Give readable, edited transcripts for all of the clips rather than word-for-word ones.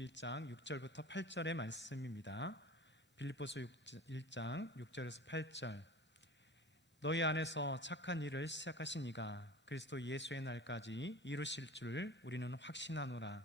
1장 6절부터 8절의 말씀입니다. 빌립보서 1장 6절에서 8절. 너희 안에서 착한 일을 시작하신 이가 그리스도 예수의 날까지 이루실 줄 우리는 확신하노라.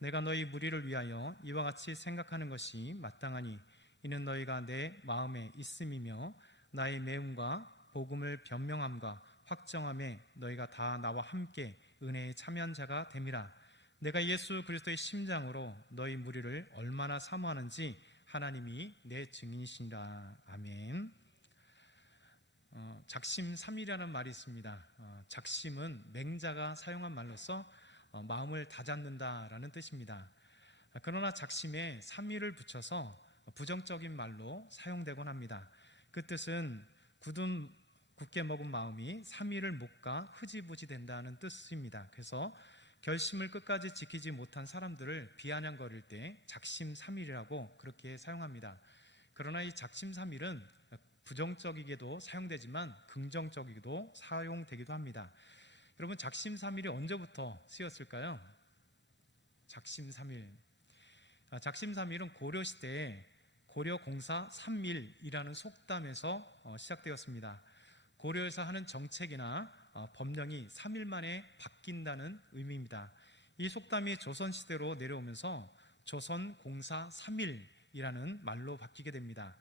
내가 너희 무리를 위하여 이와 같이 생각하는 것이 마땅하니 이는 너희가 내 마음에 있음이며 나의 매움과 복음을 변명함과 확정함에 너희가 다 나와 함께 은혜에 참여한 자가 됨이라. 내가 예수 그리스도의 심장으로 너희 무리를 얼마나 사모하는지 하나님이 내 증인이시니라. 아멘. 작심삼일이라는 말이 있습니다. 작심은 맹자가 사용한 말로서 마음을 다잡는다라는 뜻입니다. 그러나 작심에 삼일을 붙여서 부정적인 말로 사용되곤 합니다. 그 뜻은 굳게 먹은 마음이 3일을 못 가 흐지부지 된다는 뜻입니다. 그래서 결심을 끝까지 지키지 못한 사람들을 비아냥거릴 때 작심삼일이라고 그렇게 사용합니다. 그러나 이 작심삼일은 부정적이게도 사용되지만 긍정적이게도 사용되기도 합니다. 여러분, 작심삼일이 언제부터 쓰였을까요? 작심삼일. 작심삼일은 고려시대에 고려공사 삼일이라는 속담에서 시작되었습니다. 고려에서 하는 정책이나 법령이 3일 만에 바뀐다는 의미입니다. 이 속담이 조선시대로 내려오면서 조선공사 3일이라는 말로 바뀌게 됩니다.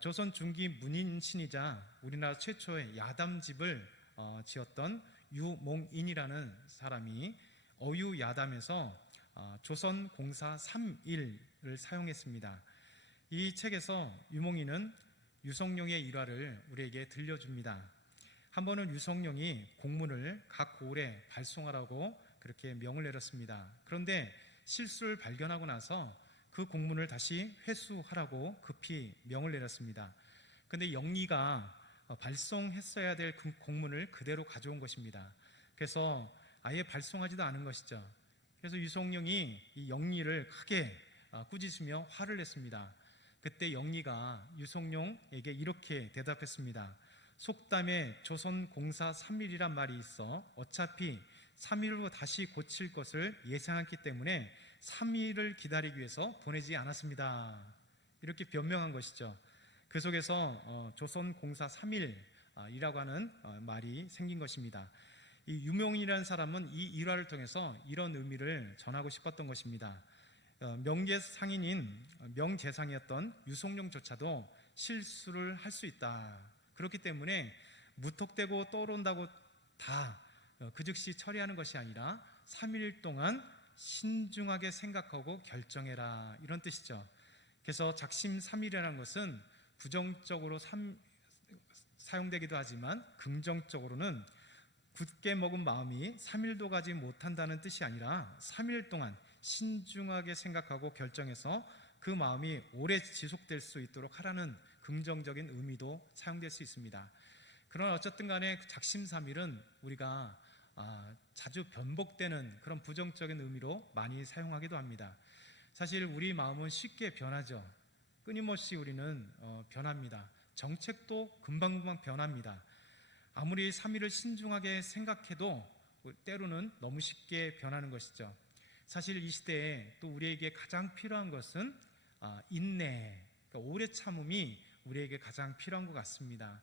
조선 중기 문인신이자 우리나라 최초의 야담집을 지었던 유몽인이라는 사람이 어유야담에서 조선공사 3일을 사용했습니다. 이 책에서 유몽인은 유성룡의 일화를 우리에게 들려줍니다. 한 번은 유성룡이 공문을 각 고을에 발송하라고 그렇게 명을 내렸습니다. 그런데 실수를 발견하고 나서 그 공문을 다시 회수하라고 급히 명을 내렸습니다. 그런데 영리가 발송했어야 될 그 공문을 그대로 가져온 것입니다. 그래서 아예 발송하지도 않은 것이죠. 그래서 유성룡이 이 영리를 크게 꾸짖으며 화를 냈습니다. 그때 영리가 유성룡에게 이렇게 대답했습니다. 속담에 조선공사 3일이란 말이 있어 어차피 3일 후 다시 고칠 것을 예상했기 때문에 3일을 기다리기 위해서 보내지 않았습니다. 이렇게 변명한 것이죠. 그 속에서 조선공사 3일이라고 하는 말이 생긴 것입니다. 이 유명인이라는 사람은 이 일화를 통해서 이런 의미를 전하고 싶었던 것입니다. 명계상인인 명재상이었던 유성룡조차도 실수를 할 수 있다. 그렇기 때문에 무턱대고 떠오른다고 다 그 즉시 처리하는 것이 아니라 3일 동안 신중하게 생각하고 결정해라, 이런 뜻이죠. 그래서 작심삼일이라는 것은 부정적으로 사용되기도 하지만 긍정적으로는 굳게 먹은 마음이 3일도 가지 못한다는 뜻이 아니라 3일 동안 신중하게 생각하고 결정해서 그 마음이 오래 지속될 수 있도록 하라는 긍정적인 의미도 사용될 수 있습니다. 그러나 어쨌든 간에 작심삼일은 우리가 자주 변복되는 그런 부정적인 의미로 많이 사용하기도 합니다. 사실 우리 마음은 쉽게 변하죠. 끊임없이 우리는 변합니다. 정책도 금방금방 변합니다. 아무리 3일을 신중하게 생각해도 때로는 너무 쉽게 변하는 것이죠. 사실 이 시대에 또 우리에게 가장 필요한 것은 인내, 그러니까 오래 참음이 우리에게 가장 필요한 것 같습니다.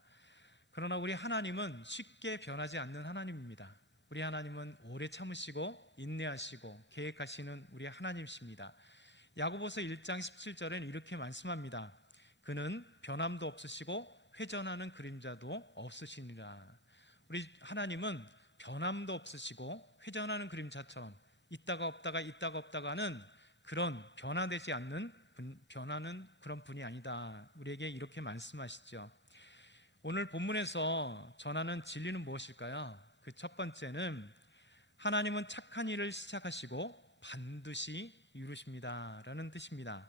그러나 우리 하나님은 쉽게 변하지 않는 하나님입니다. 우리 하나님은 오래 참으시고 인내하시고 계획하시는 우리 하나님이십니다. 야고보서 1장 17절에는 이렇게 말씀합니다. 그는 변함도 없으시고 회전하는 그림자도 없으시니라. 우리 하나님은 변함도 없으시고 회전하는 그림자처럼 있다가 없다가 하는 그런 변화되지 않는 변하는 그런 분이 아니다. 우리에게 이렇게 말씀하시죠. 오늘 본문에서 전하는 진리는 무엇일까요? 그 첫 번째는 하나님은 착한 일을 시작하시고 반드시 이루십니다 라는 뜻입니다.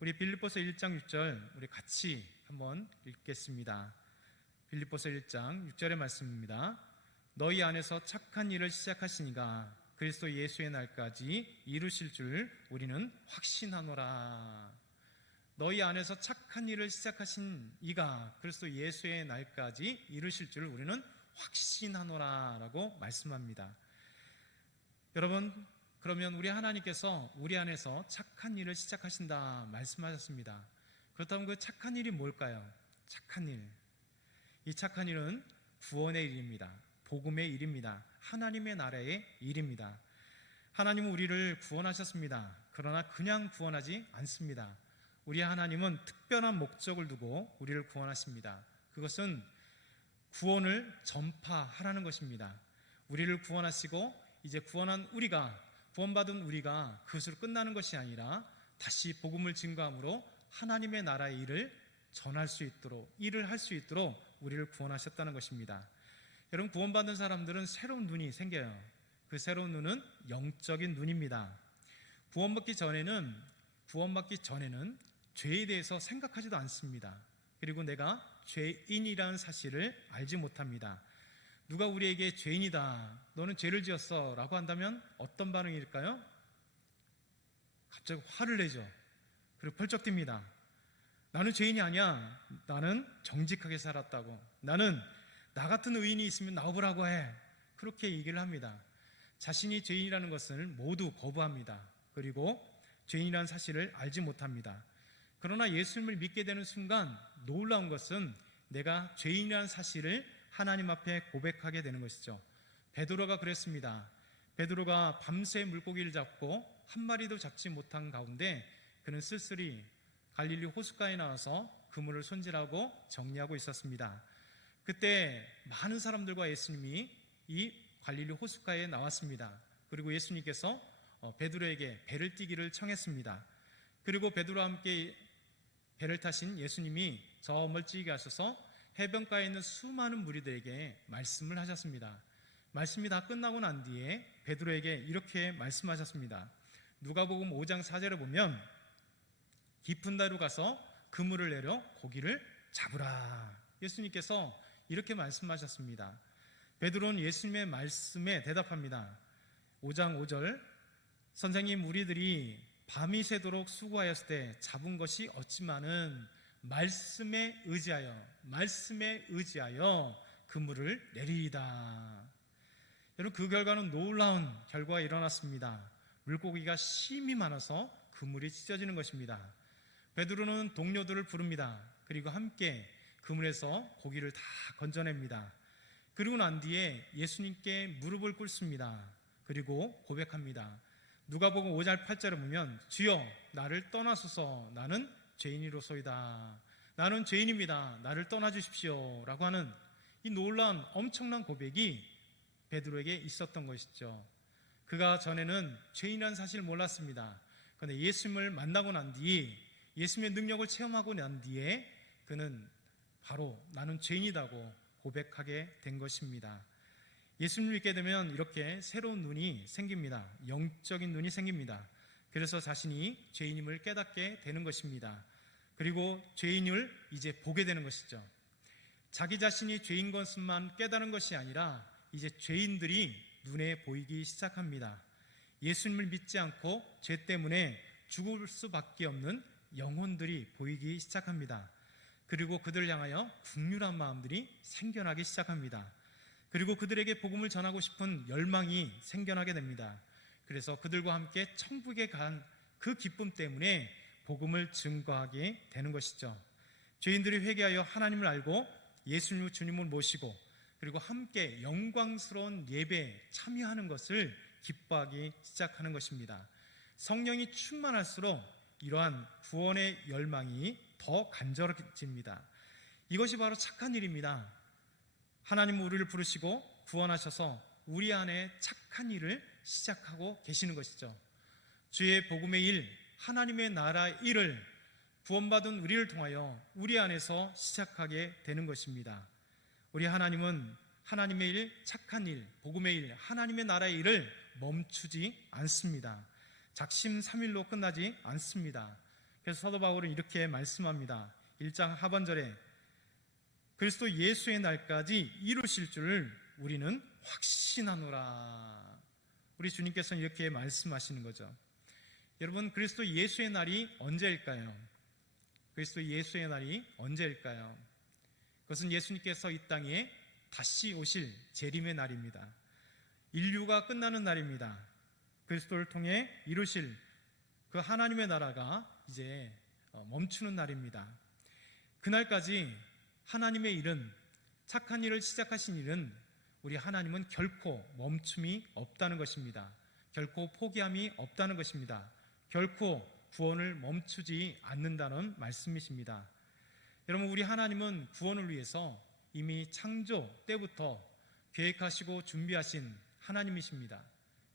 우리 빌립보서 1장 6절 우리 같이 한번 읽겠습니다. 빌립보서 1장 6절의 말씀입니다. 너희 안에서 착한 일을 시작하시니가 그리스도 예수의 날까지 이루실 줄 우리는 확신하노라. 너희 안에서 착한 일을 시작하신 이가 그리스도 예수의 날까지 이루실 줄 우리는 확신하노라 라고 말씀합니다. 여러분, 그러면 우리 하나님께서 우리 안에서 착한 일을 시작하신다 말씀하셨습니다. 그렇다면 그 착한 일이 뭘까요? 착한 일. 이 착한 일은 구원의 일입니다. 복음의 일입니다. 하나님의 나라의 일입니다. 하나님은 우리를 구원하셨습니다. 그러나 그냥 구원하지 않습니다. 우리 하나님은 특별한 목적을 두고 우리를 구원하십니다. 그것은 구원을 전파하라는 것입니다. 우리를 구원하시고 이제 구원받은 우리가 그것으로 끝나는 것이 아니라 다시 복음을 증거함으로 하나님의 나라의 일을 일을 할 수 있도록 우리를 구원하셨다는 것입니다. 여러분, 구원받은 사람들은 새로운 눈이 생겨요. 그 새로운 눈은 영적인 눈입니다. 구원받기 전에는 죄에 대해서 생각하지도 않습니다. 그리고 내가 죄인이라는 사실을 알지 못합니다. 누가 우리에게 죄인이다, 너는 죄를 지었어 라고 한다면 어떤 반응일까요? 갑자기 화를 내죠. 그리고 펄쩍 뜁니다. 나는 죄인이 아니야. 나는 정직하게 살았다고. 나는 나 같은 의인이 있으면 나오보라고 해. 그렇게 얘기를 합니다. 자신이 죄인이라는 것을 모두 거부합니다. 그리고 죄인이라는 사실을 알지 못합니다. 그러나 예수님을 믿게 되는 순간 놀라운 것은 내가 죄인이라는 사실을 하나님 앞에 고백하게 되는 것이죠. 베드로가 그랬습니다. 베드로가 밤새 물고기를 잡고 한 마리도 잡지 못한 가운데 그는 쓸쓸히 갈릴리 호숫가에 나와서 그물을 손질하고 정리하고 있었습니다. 그때 많은 사람들과 예수님이 이 갈릴리 호숫가에 나왔습니다. 그리고 예수님께서 베드로에게 배를 띄기를 청했습니다. 그리고 베드로와 함께 배를 타신 예수님이 저 멀찍이 가셔서 해변가에 있는 수많은 무리들에게 말씀을 하셨습니다. 말씀이 다 끝나고 난 뒤에 베드로에게 이렇게 말씀하셨습니다. 누가복음 5장 4절에 보면 깊은 데로 가서 그물을 내려 고기를 잡으라. 예수님께서 이렇게 말씀하셨습니다. 베드로는 예수님의 말씀에 대답합니다. 5장 5절, 선생님, 우리들이 밤이 새도록 수고하였을 때 잡은 것이 없지만은 말씀에 의지하여 그물을 내리이다. 여러분, 그 결과는 놀라운 결과가 일어났습니다. 물고기가 심이 많아서 그물이 찢어지는 것입니다. 베드로는 동료들을 부릅니다. 그리고 함께 그물에서 고기를 다 건져냅니다. 그리고 난 뒤에 예수님께 무릎을 꿇습니다. 그리고 고백합니다. 누가복음 5장 8절에 보면 주여 나를 떠나소서, 나는 죄인이로소이다. 나는 죄인입니다. 나를 떠나주십시오 라고 하는 이 놀라운 엄청난 고백이 베드로에게 있었던 것이죠. 그가 전에는 죄인이라는 사실을 몰랐습니다. 그런데 예수님을 만나고 난 뒤에, 예수님의 능력을 체험하고 난 뒤에 그는 바로 나는 죄인이라고 고백하게 된 것입니다. 예수님을 믿게 되면 이렇게 새로운 눈이 생깁니다. 영적인 눈이 생깁니다. 그래서 자신이 죄인임을 깨닫게 되는 것입니다. 그리고 죄인을 이제 보게 되는 것이죠. 자기 자신이 죄인 것만 깨닫는 것이 아니라 이제 죄인들이 눈에 보이기 시작합니다. 예수님을 믿지 않고 죄 때문에 죽을 수밖에 없는 영혼들이 보이기 시작합니다. 그리고 그들을 향하여 긍휼한 마음들이 생겨나기 시작합니다. 그리고 그들에게 복음을 전하고 싶은 열망이 생겨나게 됩니다. 그래서 그들과 함께 천국에 간 그 기쁨 때문에 복음을 증거하게 되는 것이죠. 죄인들이 회개하여 하나님을 알고 예수님을 주님을 모시고 그리고 함께 영광스러운 예배에 참여하는 것을 기뻐하기 시작하는 것입니다. 성령이 충만할수록 이러한 구원의 열망이 더 간절해집니다. 이것이 바로 착한 일입니다. 하나님은 우리를 부르시고 구원하셔서 우리 안에 착한 일을 시작하고 계시는 것이죠. 주의 복음의 일, 하나님의 나라 일을 구원받은 우리를 통하여 우리 안에서 시작하게 되는 것입니다. 우리 하나님은 하나님의 일, 착한 일, 복음의 일, 하나님의 나라의 일을 멈추지 않습니다. 작심삼일로 끝나지 않습니다. 그래서 사도 바울은 이렇게 말씀합니다. 1장 하반절에 그리스도 예수의 날까지 이루실 줄을 우리는 확신하노라. 우리 주님께서는 이렇게 말씀하시는 거죠. 여러분, 그리스도 예수의 날이 언제일까요? 그리스도 예수의 날이 언제일까요? 그것은 예수님께서 이 땅에 다시 오실 재림의 날입니다. 인류가 끝나는 날입니다. 그리스도를 통해 이루실 그 하나님의 나라가 이제 멈추는 날입니다. 그날까지 하나님의 일은, 착한 일을 시작하신 일은 우리 하나님은 결코 멈춤이 없다는 것입니다. 결코 포기함이 없다는 것입니다. 결코 구원을 멈추지 않는다는 말씀이십니다. 여러분, 우리 하나님은 구원을 위해서 이미 창조 때부터 계획하시고 준비하신 하나님이십니다.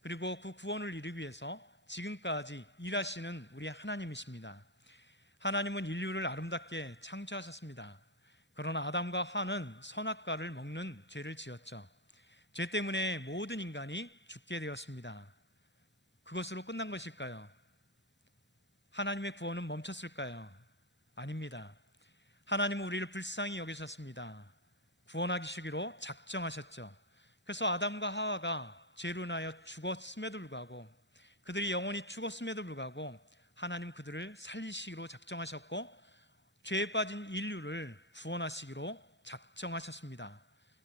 그리고 그 구원을 이루기 위해서 지금까지 일하시는 우리 하나님이십니다. 하나님은 인류를 아름답게 창조하셨습니다. 그러나 아담과 하와는 선악과를 먹는 죄를 지었죠. 죄 때문에 모든 인간이 죽게 되었습니다. 그것으로 끝난 것일까요? 하나님의 구원은 멈췄을까요? 아닙니다. 하나님은 우리를 불쌍히 여기셨습니다. 구원하시기로 작정하셨죠. 그래서 아담과 하와가 죄로 인하여 죽었음에도 불구하고, 그들이 영원히 죽었음에도 불구하고 하나님 그들을 살리시기로 작정하셨고, 죄에 빠진 인류를 구원하시기로 작정하셨습니다.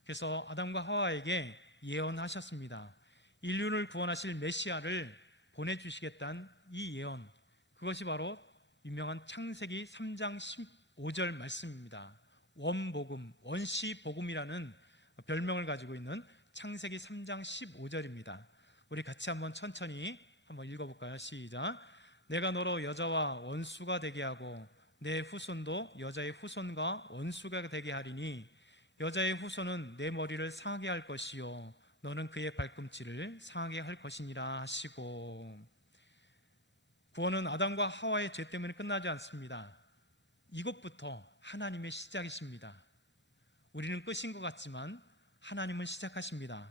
그래서 아담과 하와에게 예언하셨습니다. 인류를 구원하실 메시아를 보내주시겠다는 이 예언, 그것이 바로 유명한 창세기 3장 15절 말씀입니다. 원복음, 원시복음이라는 별명을 가지고 있는 창세기 3장 15절입니다. 우리 같이 한번 천천히 한번 읽어볼까요? 시작. 내가 너로 여자와 원수가 되게 하고 내 후손도 여자의 후손과 원수가 되게 하리니 여자의 후손은 내 머리를 상하게 할 것이요 너는 그의 발꿈치를 상하게 할 것이니라 하시고, 구원은 아담과 하와의 죄 때문에 끝나지 않습니다. 이것부터 하나님의 시작이십니다. 우리는 끝인 것 같지만 하나님은 시작하십니다.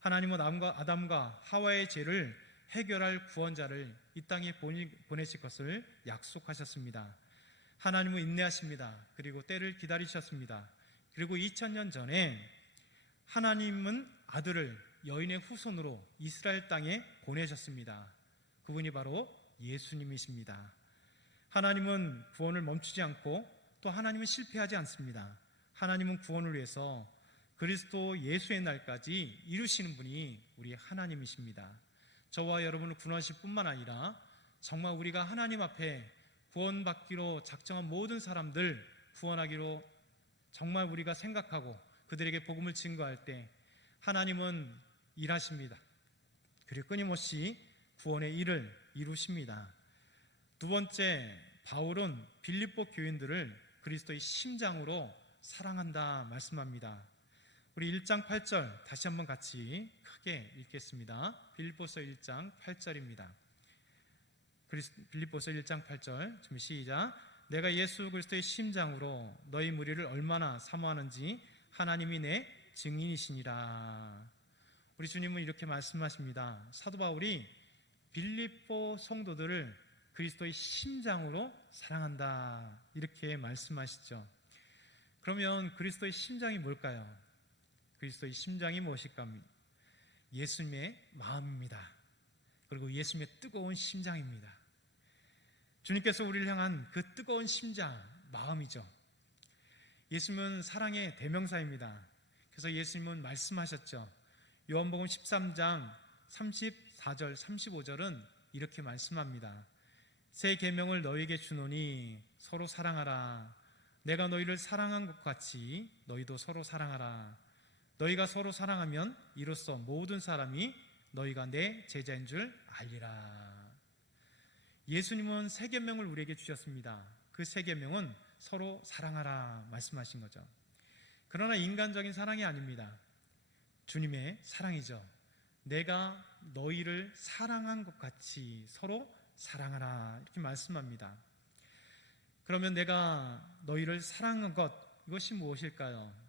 하나님은 아담과 하와의 죄를 해결할 구원자를 이 땅에 보내실 것을 약속하셨습니다. 하나님은 인내하십니다. 그리고 때를 기다리셨습니다. 그리고 2000년 전에 하나님은 아들을 여인의 후손으로 이스라엘 땅에 보내셨습니다. 그분이 바로 예수님이십니다. 하나님은 구원을 멈추지 않고 또 하나님은 실패하지 않습니다. 하나님은 구원을 위해서 그리스도 예수의 날까지 이루시는 분이 우리 하나님이십니다. 저와 여러분을 구원하실 뿐만 아니라 정말 우리가 하나님 앞에 구원받기로 작정한 모든 사람들 구원하기로 정말 우리가 생각하고 그들에게 복음을 증거할 때 하나님은 일하십니다. 그리고 끊임없이 구원의 일을 이루십니다. 두 번째, 바울은 빌립보 교인들을 그리스도의 심장으로 사랑한다 말씀합니다. 우리 1장 8절 다시 한번 같이 크게 읽겠습니다. 빌립보서 1장 8절입니다. 빌립보서 1장 8절 준비 시작. 내가 예수 그리스도의 심장으로 너희 무리를 얼마나 사모하는지 하나님이 내 증인이시니라. 우리 주님은 이렇게 말씀하십니다. 사도 바울이 빌립보 성도들을 그리스도의 심장으로 사랑한다 이렇게 말씀하시죠. 그러면 그리스도의 심장이 뭘까요? 그리스도의 심장이 무엇일까? 예수님의 마음입니다. 그리고 예수님의 뜨거운 심장입니다. 주님께서 우리를 향한 그 뜨거운 심장, 마음이죠. 예수님은 사랑의 대명사입니다. 그래서 예수님은 말씀하셨죠. 요한복음 13장 34절, 35절은 이렇게 말씀합니다. 새 계명을 너희에게 주노니 서로 사랑하라. 내가 너희를 사랑한 것 같이 너희도 서로 사랑하라. 너희가 서로 사랑하면 이로써 모든 사람이 너희가 내 제자인 줄 알리라. 예수님은 새 계명을 우리에게 주셨습니다. 그 새 계명은 서로 사랑하라 말씀하신 거죠. 그러나 인간적인 사랑이 아닙니다. 주님의 사랑이죠. 내가 너희를 사랑한 것 같이 서로 사랑하라 이렇게 말씀합니다. 그러면 내가 너희를 사랑한 것, 이것이 무엇일까요?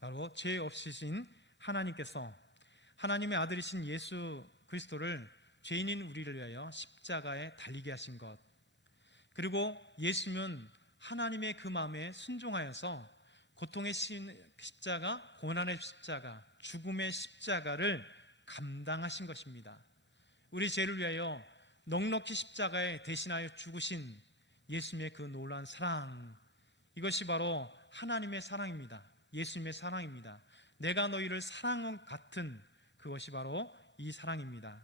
바로 죄 없으신 하나님께서 하나님의 아들이신 예수 그리스도를 죄인인 우리를 위하여 십자가에 달리게 하신 것, 그리고 예수님은 하나님의 그 마음에 순종하여서 고통의 십자가, 고난의 십자가, 죽음의 십자가를 감당하신 것입니다. 우리 죄를 위하여 넉넉히 십자가에 대신하여 죽으신 예수님의 그 놀라운 사랑, 이것이 바로 하나님의 사랑입니다. 예수님의 사랑입니다. 내가 너희를 사랑한 것 같은 그것이 바로 이 사랑입니다.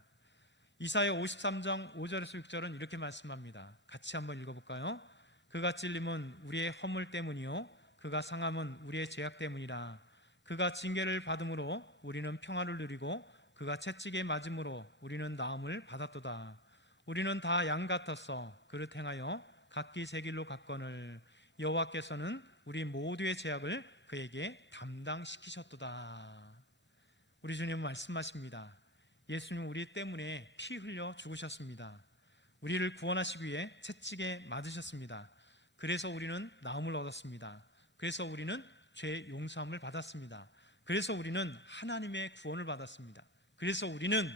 이사야 53장 5절에서 6절은 이렇게 말씀합니다. 같이 한번 읽어볼까요? 그가 찔림은 우리의 허물 때문이요 그가 상함은 우리의 죄악 때문이라. 그가 징계를 받음으로 우리는 평화를 누리고 그가 채찍에 맞음으로 우리는 나음을 받았도다. 우리는 다 양 같았어 그릇 행하여 각기 새 길로 갔거늘 여호와께서는 우리 모두의 죄악을 그에게 담당시키셨도다. 우리 주님은 말씀하십니다. 예수님 우리 때문에 피 흘려 죽으셨습니다. 우리를 구원하시기 위해 채찍에 맞으셨습니다. 그래서 우리는 나음을 얻었습니다. 그래서 우리는 죄 용서함을 받았습니다. 그래서 우리는 하나님의 구원을 받았습니다. 그래서 우리는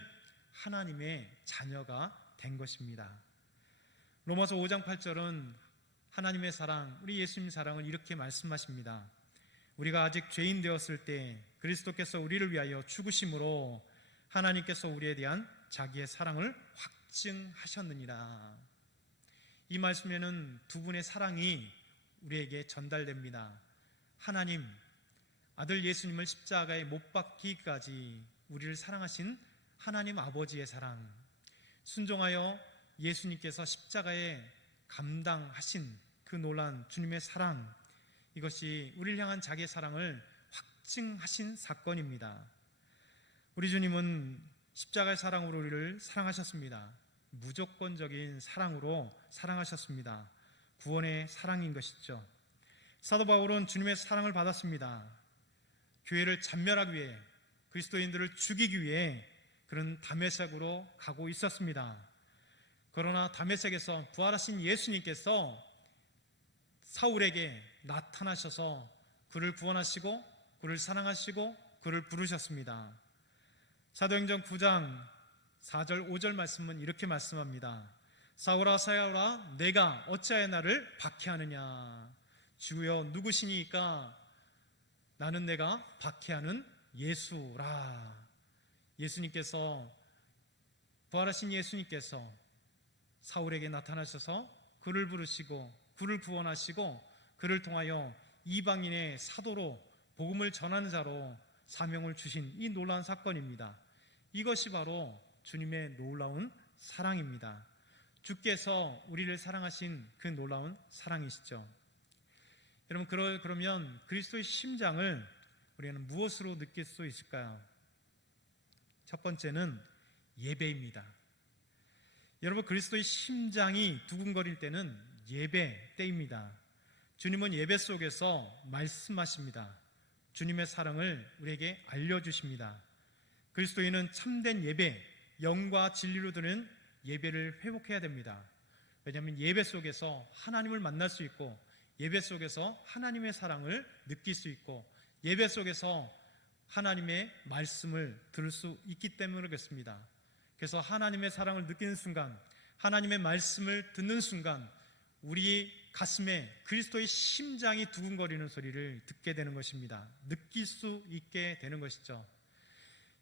하나님의 자녀가 된 것입니다. 로마서 5장 8절은 하나님의 사랑, 우리 예수님 사랑을 이렇게 말씀하십니다. 우리가 아직 죄인 되었을 때 그리스도께서 우리를 위하여 죽으심으로 하나님께서 우리에 대한 자기의 사랑을 확증하셨느니라. 이 말씀에는 두 분의 사랑이 우리에게 전달됩니다. 하나님, 아들 예수님을 십자가에 못 박기까지 우리를 사랑하신 하나님 아버지의 사랑, 순종하여 예수님께서 십자가에 감당하신 그 놀라운 주님의 사랑, 이것이 우리를 향한 자기의 사랑을 확증하신 사건입니다. 우리 주님은 십자가의 사랑으로 우리를 사랑하셨습니다. 무조건적인 사랑으로 사랑하셨습니다. 구원의 사랑인 것이죠. 사도 바울은 주님의 사랑을 받았습니다. 교회를 잔멸하기 위해, 그리스도인들을 죽이기 위해 그런 다메섹으로 가고 있었습니다. 그러나 다메섹에서 부활하신 예수님께서 사울에게 나타나셔서 그를 구원하시고 그를 사랑하시고 그를 부르셨습니다. 사도행전 9장 4절 5절 말씀은 이렇게 말씀합니다. 사울아 사울아 내가 어찌하여 나를 박해하느냐. 주여 누구시니까? 나는 내가 박해하는 예수라. 예수님께서, 부활하신 예수님께서 사울에게 나타나셔서 그를 부르시고 그를 구원하시고 그를 통하여 이방인의 사도로 복음을 전하는 자로 사명을 주신 이 놀라운 사건입니다. 이것이 바로 주님의 놀라운 사랑입니다. 주께서 우리를 사랑하신 그 놀라운 사랑이시죠. 여러분, 그러면 그리스도의 심장을 우리는 무엇으로 느낄 수 있을까요? 첫 번째는 예배입니다. 여러분, 그리스도의 심장이 두근거릴 때는 예배 때입니다. 주님은 예배 속에서 말씀하십니다. 주님의 사랑을 우리에게 알려주십니다. 그리스도인은 참된 예배, 영과 진리로 드리는 예배를 회복해야 됩니다. 왜냐하면 예배 속에서 하나님을 만날 수 있고, 예배 속에서 하나님의 사랑을 느낄 수 있고, 예배 속에서 하나님의 말씀을 들을 수 있기 때문에 그렇습니다. 그래서 하나님의 사랑을 느끼는 순간, 하나님의 말씀을 듣는 순간 우리 가슴에 그리스도의 심장이 두근거리는 소리를 듣게 되는 것입니다. 느낄 수 있게 되는 것이죠.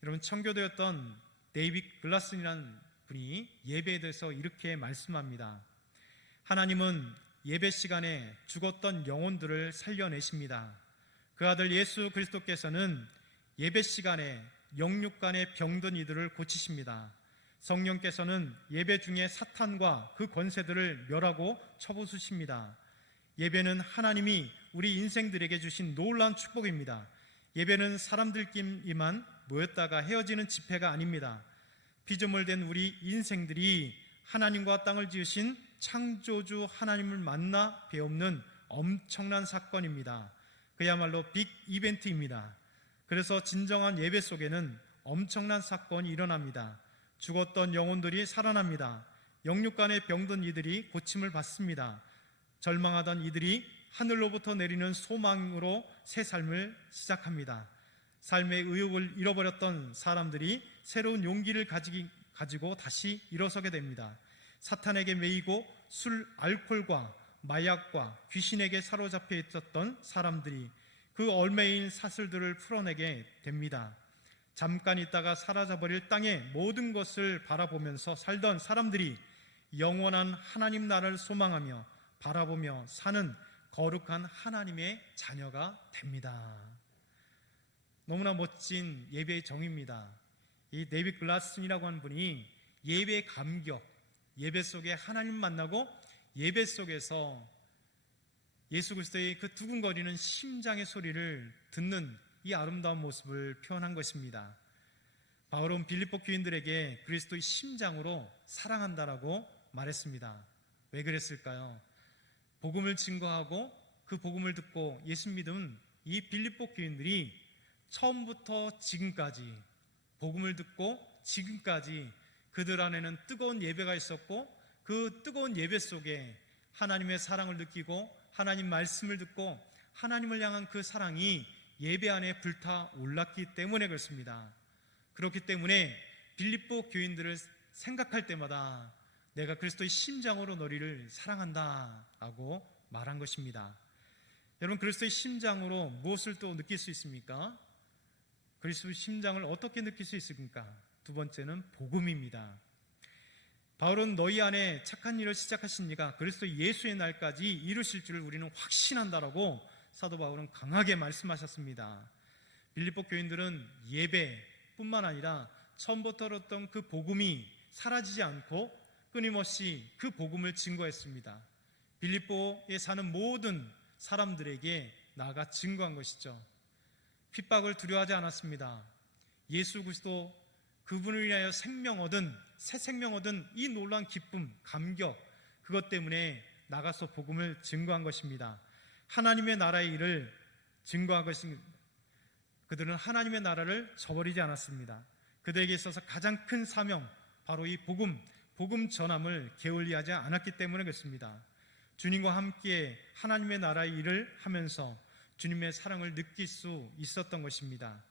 여러분, 청교도였던 데이빗 글라슨이라는 분이 예배에 대해서 이렇게 말씀합니다. 하나님은 예배 시간에 죽었던 영혼들을 살려내십니다. 그 아들 예수 그리스도께서는 예배 시간에 영육간에 병든 이들을 고치십니다. 성령께서는 예배 중에 사탄과 그 권세들을 멸하고 쳐부수십니다. 예배는 하나님이 우리 인생들에게 주신 놀라운 축복입니다. 예배는 사람들끼리만 모였다가 헤어지는 집회가 아닙니다. 피조물된 우리 인생들이 하나님과 땅을 지으신 창조주 하나님을 만나 배우는 엄청난 사건입니다. 그야말로 빅 이벤트입니다. 그래서 진정한 예배 속에는 엄청난 사건이 일어납니다. 죽었던 영혼들이 살아납니다. 영육간에 병든 이들이 고침을 받습니다. 절망하던 이들이 하늘로부터 내리는 소망으로 새 삶을 시작합니다. 삶의 의욕을 잃어버렸던 사람들이 새로운 용기를 가지고 다시 일어서게 됩니다. 사탄에게 매이고 술, 알코올과 마약과 귀신에게 사로잡혀 있었던 사람들이 그 얼매인 사슬들을 풀어내게 됩니다. 잠깐 있다가 사라져버릴 땅의 모든 것을 바라보면서 살던 사람들이 영원한 하나님 나라를 소망하며 바라보며 사는 거룩한 하나님의 자녀가 됩니다. 너무나 멋진 예배의 정의입니다. 이 데이빗 글라슨이라고 하는 분이 예배의 감격, 예배 속에 하나님 만나고 예배 속에서 예수 그리스도의 그 두근거리는 심장의 소리를 듣는 이 아름다운 모습을 표현한 것입니다. 바울은 빌립보 교인들에게 그리스도의 심장으로 사랑한다라고 말했습니다. 왜 그랬을까요? 복음을 증거하고 그 복음을 듣고 예수 믿은 이 빌립보 교인들이 처음부터 지금까지 복음을 듣고 지금까지 그들 안에는 뜨거운 예배가 있었고 그 뜨거운 예배 속에 하나님의 사랑을 느끼고 하나님 말씀을 듣고 하나님을 향한 그 사랑이 예배 안에 불타 올랐기 때문에 그렇습니다. 그렇기 때문에 빌립보 교인들을 생각할 때마다 내가 그리스도의 심장으로 너희를 사랑한다 라고 말한 것입니다. 여러분, 그리스도의 심장으로 무엇을 또 느낄 수 있습니까? 그리스도의 심장을 어떻게 느낄 수 있습니까? 두 번째는 복음입니다. 바울은 너희 안에 착한 일을 시작하신 이가 그리스도 예수의 날까지 이루실 줄을 우리는 확신한다라고 사도 바울은 강하게 말씀하셨습니다. 빌립보 교인들은 예배뿐만 아니라 처음부터 들었던 그 복음이 사라지지 않고 끊임없이 그 복음을 증거했습니다. 빌립보에 사는 모든 사람들에게 나아가 증거한 것이죠. 핍박을 두려워하지 않았습니다. 예수 그리스도 그분을 위하여 생명 얻은 새 생명 얻은 이 놀라운 기쁨, 감격, 그것 때문에 나가서 복음을 증거한 것입니다. 하나님의 나라의 일을 증거한 것입니다. 그들은 하나님의 나라를 저버리지 않았습니다. 그들에게 있어서 가장 큰 사명, 바로 이 복음 전함을 게을리하지 않았기 때문에 그렇습니다. 주님과 함께 하나님의 나라의 일을 하면서 주님의 사랑을 느낄 수 있었던 것입니다.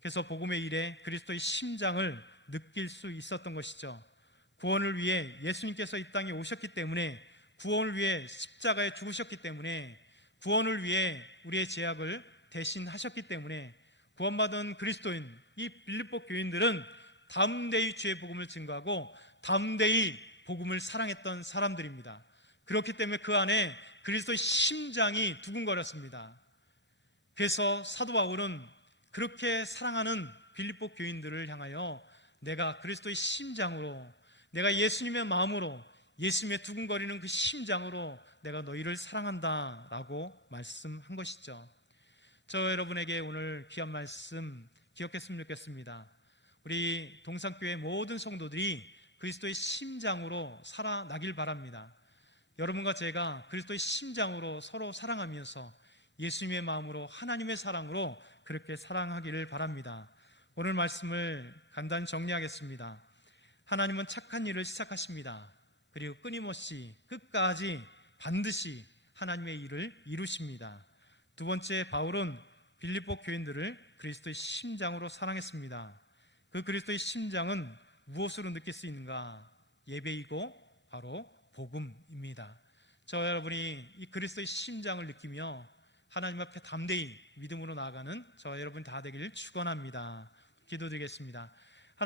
그래서 복음의 일에 그리스도의 심장을 느낄 수 있었던 것이죠. 구원을 위해 예수님께서 이 땅에 오셨기 때문에, 구원을 위해 십자가에 죽으셨기 때문에, 구원을 위해 우리의 죄악을 대신하셨기 때문에 구원받은 그리스도인 이 빌립보 교인들은 담대히 주의 복음을 증거하고 담대히 복음을 사랑했던 사람들입니다. 그렇기 때문에 그 안에 그리스도의 심장이 두근거렸습니다. 그래서 사도 바울은 그렇게 사랑하는 빌립보 교인들을 향하여 내가 그리스도의 심장으로, 내가 예수님의 마음으로, 예수님의 두근거리는 그 심장으로 내가 너희를 사랑한다 라고 말씀한 것이죠. 저 여러분에게 오늘 귀한 말씀 기억했으면 좋겠습니다. 우리 동산교회 모든 성도들이 그리스도의 심장으로 살아나길 바랍니다. 여러분과 제가 그리스도의 심장으로 서로 사랑하면서 예수님의 마음으로, 하나님의 사랑으로 그렇게 사랑하기를 바랍니다. 오늘 말씀을 간단히 정리하겠습니다. 하나님은 착한 일을 시작하십니다. 그리고 끊임없이 끝까지 반드시 하나님의 일을 이루십니다. 두 번째, 바울은 빌립보 교인들을 그리스도의 심장으로 사랑했습니다. 그 그리스도의 심장은 무엇으로 느낄 수 있는가? 예배이고 바로 복음입니다. 저 여러분이 이 그리스도의 심장을 느끼며 하나님 앞에 담대히 믿음으로 나아가는 저 여러분 다 되기를 축원합니다. 기도드리겠습니다.